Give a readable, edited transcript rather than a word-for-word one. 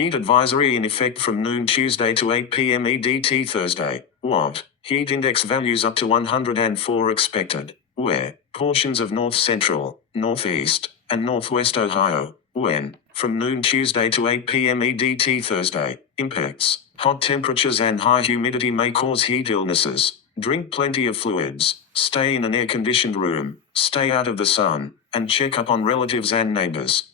Heat advisory in effect from noon Tuesday to 8 p.m. EDT Thursday. What? Heat index values up to 104 expected. Where? Portions of north central, northeast, and northwest Ohio. When? From noon Tuesday to 8 p.m. EDT Thursday. Impacts. Hot temperatures and high humidity may cause heat illnesses. Drink plenty of fluids. Stay in an air-conditioned room. Stay out of the sun. And check up on relatives and neighbors.